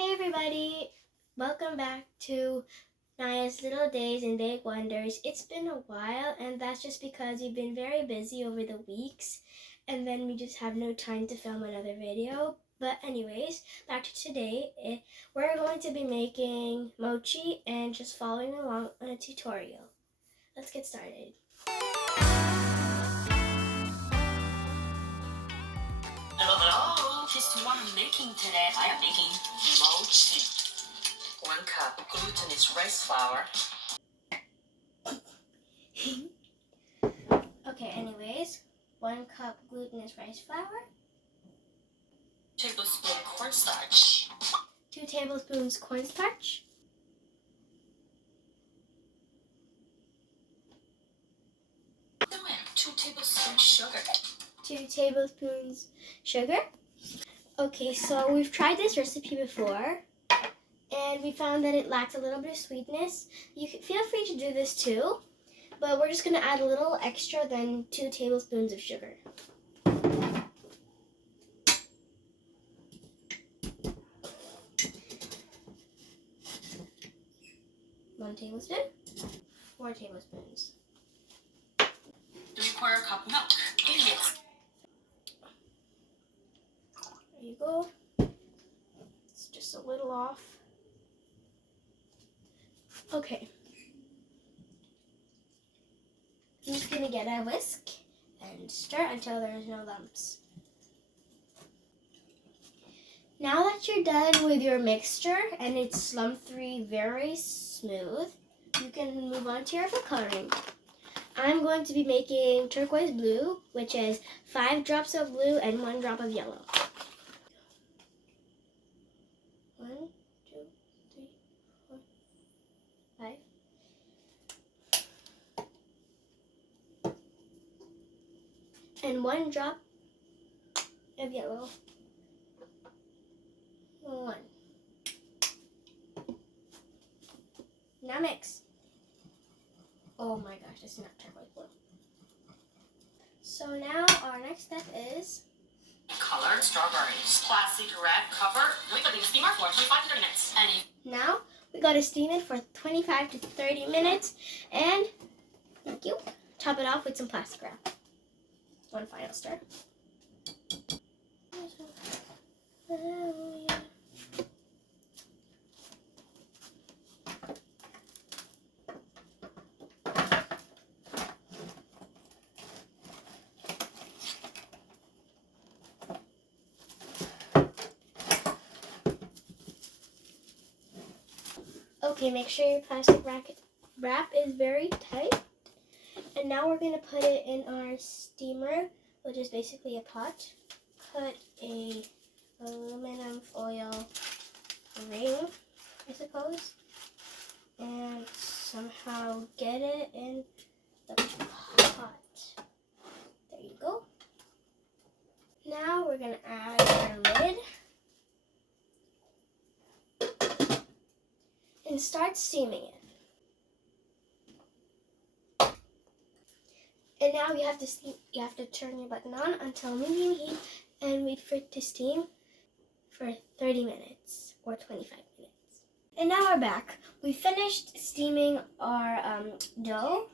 Hey everybody! Welcome back to Naya's Little Days and Big Wonders. It's been a while, and that's just because we've been very busy over the weeks, and then we just have no time to film another video. But anyways, back to today. We're going to be making mochi and just following along on a tutorial. Let's get started. Hello. This is what I'm making today. I am making mochi. 1 cup glutinous rice flour. Okay, anyways, 1 cup glutinous rice flour. 2 tablespoons cornstarch. 2 tablespoons cornstarch. 2 tablespoons sugar. 2 tablespoons sugar. Okay, so we've tried this recipe before, and we found that it lacks a little bit of sweetness. You can feel free to do this too, but we're just going to add a little extra than 2 tablespoons of sugar. 1 tablespoon, 4 tablespoons. 3/4 cup milk. Idiots. There you go. It's just a little off. Okay. I'm just going to get a whisk and stir until there's no lumps. Now that you're done with your mixture and it's lump-free, very smooth, you can move on to your food coloring. I'm going to be making turquoise blue, which is 5 drops of blue and 1 drop of yellow. 1, 2, 3, 4, 5. And 1 drop of yellow. 1. Now mix. Oh my gosh, this is not turquoise blue. So now our next step is Colored strawberries. Plastic wrap cover with a steamer for 25 to 30 minutes. now we gotta steam it for 25 to 30 minutes, and thank you. Top it off with some plastic wrap. 1 final stir. Okay, make sure your plastic wrap is very tight. And now we're going to put it in our steamer, which is basically a pot. Cut a aluminum foil ring, I suppose, and somehow get it in the pot. There you go. Now we're going to add our lid and start steaming it. And now you have to turn your button on until medium heat and wait for it to steam for 30 minutes or 25 minutes. And now we're back. We finished steaming our dough.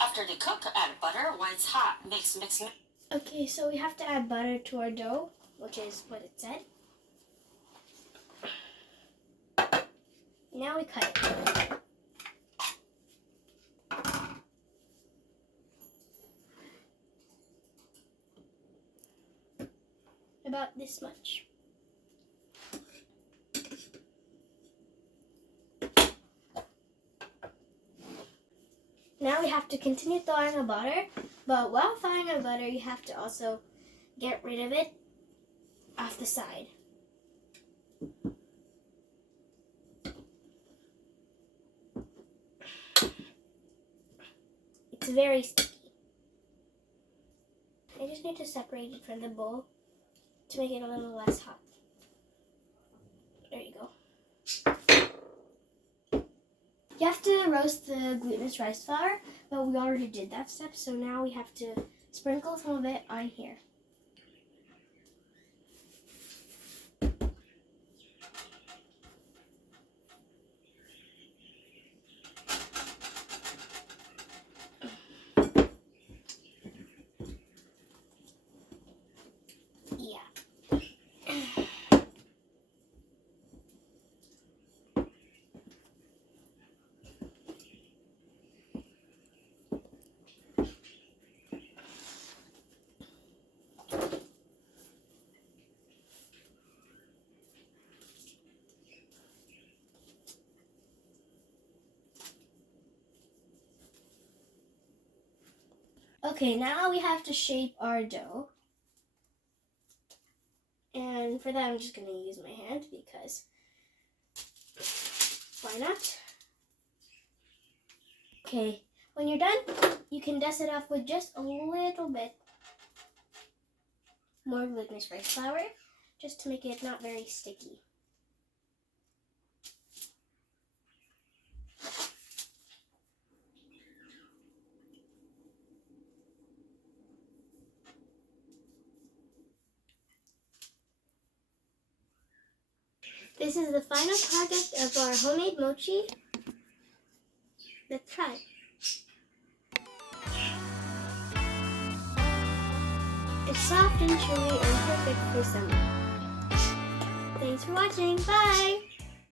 After they cook, add butter while it's hot. Mix. Okay, so we have to add butter to our dough, which is what it said. Now we cut it. About this much. Now we have to continue thawing our butter, but while thawing our butter, you have to also get rid of it off the side. It's very sticky. I just need to separate it from the bowl to make it a little less hot. There you go. You have to roast the glutinous rice flour, but we already did that step, so now we have to sprinkle some of it on here. Okay, now we have to shape our dough. And for that, I'm just going to use my hand because why not? Okay, when you're done, you can dust it off with just a little bit more glutinous rice flour, just to make it not very sticky. This is the final product of our homemade mochi. Let's try. It's soft and chewy and perfect for summer. Thanks for watching. Bye!